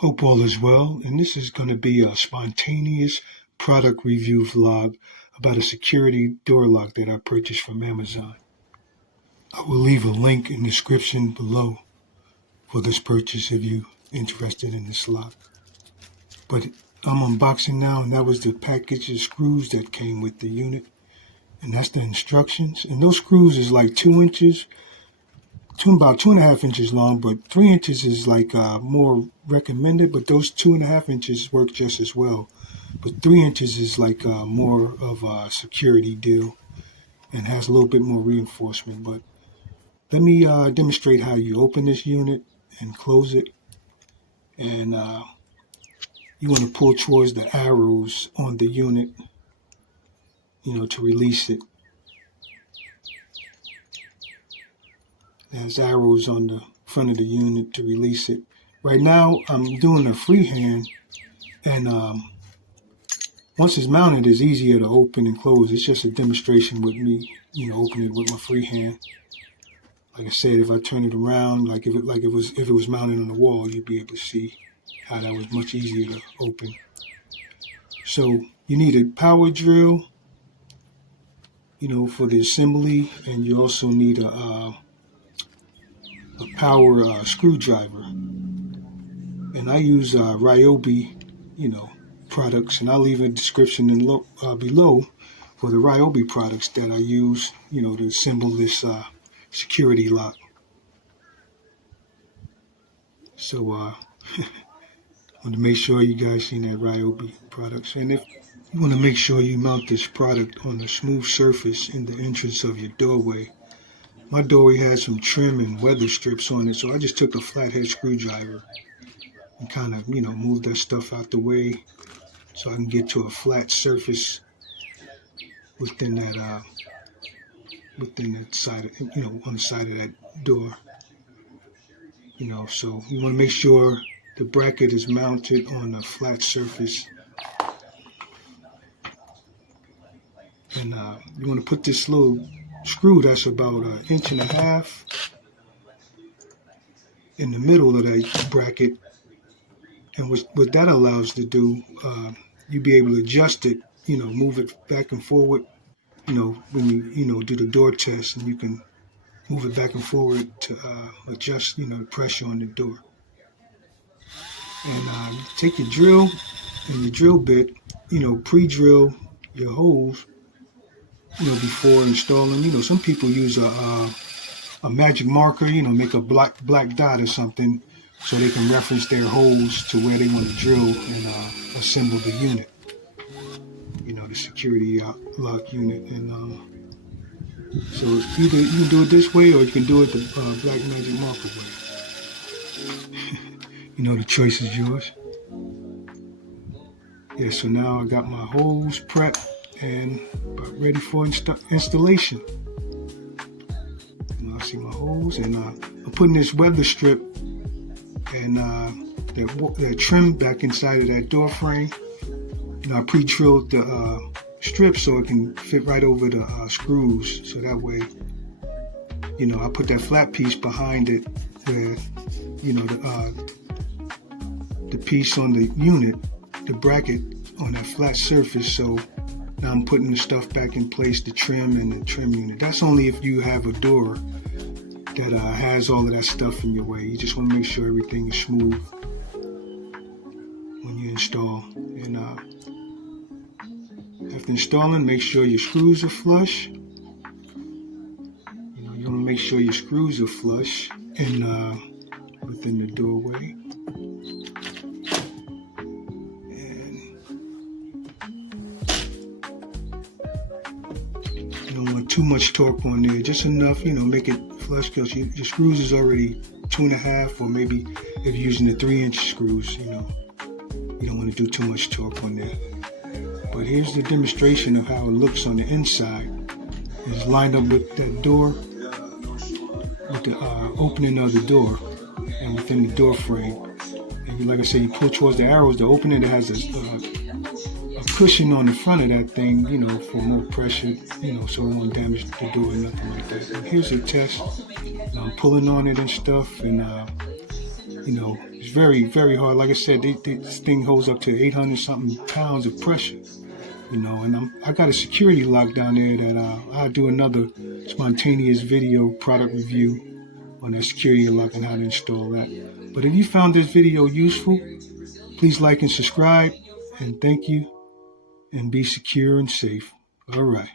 Hope all is well, and this is going to be a spontaneous product review vlog about a security door lock that I purchased from Amazon. I will leave a link in the description below for this purchase if you're interested in this lock. But I'm unboxing now, and that was the package of screws that came with the unit, and that's the instructions. And those screws is like 2 inches, about 2.5 inches long, but 3 inches is like more recommended, but those 2.5 inches work just as well. But 3 inches is like more of a security deal and has a little bit more reinforcement. But let me demonstrate how you open this unit and close it. And you want to pull towards the arrows on the unit, to release it. There's arrows on the front of the unit to release it. Right now, I'm doing a freehand, and once it's mounted, it's easier to open and close. It's just a demonstration with me, opening it with my freehand. Like I said, if I turn it around, if it was mounted on the wall, you'd be able to see how that was much easier to open. So you need a power drill, for the assembly, and you also need a power screwdriver. And I use Ryobi, products, and I'll leave a description below for the Ryobi products that I use, to assemble this security lock. So I want to make sure you guys seen that Ryobi products. And if you want to make sure you mount this product on a smooth surface in the entrance of your doorway. My doorway has some trim and weather strips on it, so I just took a flathead screwdriver and kind of, move that stuff out the way so I can get to a flat surface within that side, on the side of that door. So you want to make sure the bracket is mounted on a flat surface. And you want to put this little screw that's about 1.5 inches in the middle of that bracket, and what that allows to do, you'll be able to adjust it, move it back and forward, when you do the door test, and you can move it back and forward to adjust, the pressure on the door. And take your drill and your drill bit, pre-drill your holes, before installing. Some people use a magic marker, make a black dot or something so they can reference their holes to where they want to drill and assemble the unit, the security lock unit. And so either you can do it this way or you can do it the black magic marker way. The choice is yours. Yeah, so now I got my holes prepped and about ready for installation. I see my holes, and I'm putting this weather strip and that trim back inside of that door frame. I pre-drilled the strip so it can fit right over the screws, so that way, I put that flat piece behind it where, the piece on the unit, the bracket on that flat surface. So now I'm putting the stuff back in place, the trim and the trim unit. That's only if you have a door that has all of that stuff in your way. You just want to make sure everything is smooth when you install. And after installing, make sure your screws are flush. You want to make sure your screws are flush and within the doorway. Too much torque on there, just enough, make it flush, because your screws is already 2.5, or maybe if you're using the 3-inch screws, you don't want to do too much torque on there. But here's the demonstration of how it looks on the inside. It's lined up with that door, with the opening of the door, and within the door frame. And like I said, you pull towards the arrows, the opening that has a cushion on the front of that thing, for more pressure, so it won't damage the door or nothing like that. And here's a test. I'm pulling on it and stuff, and It's very, very hard. Like I said, this thing holds up to 800 something pounds of pressure. And I got a security lock down there that I'll do another spontaneous video product review on that security lock and how to install that. But if you found this video useful, please like and subscribe, and thank you, and be secure and safe. All right.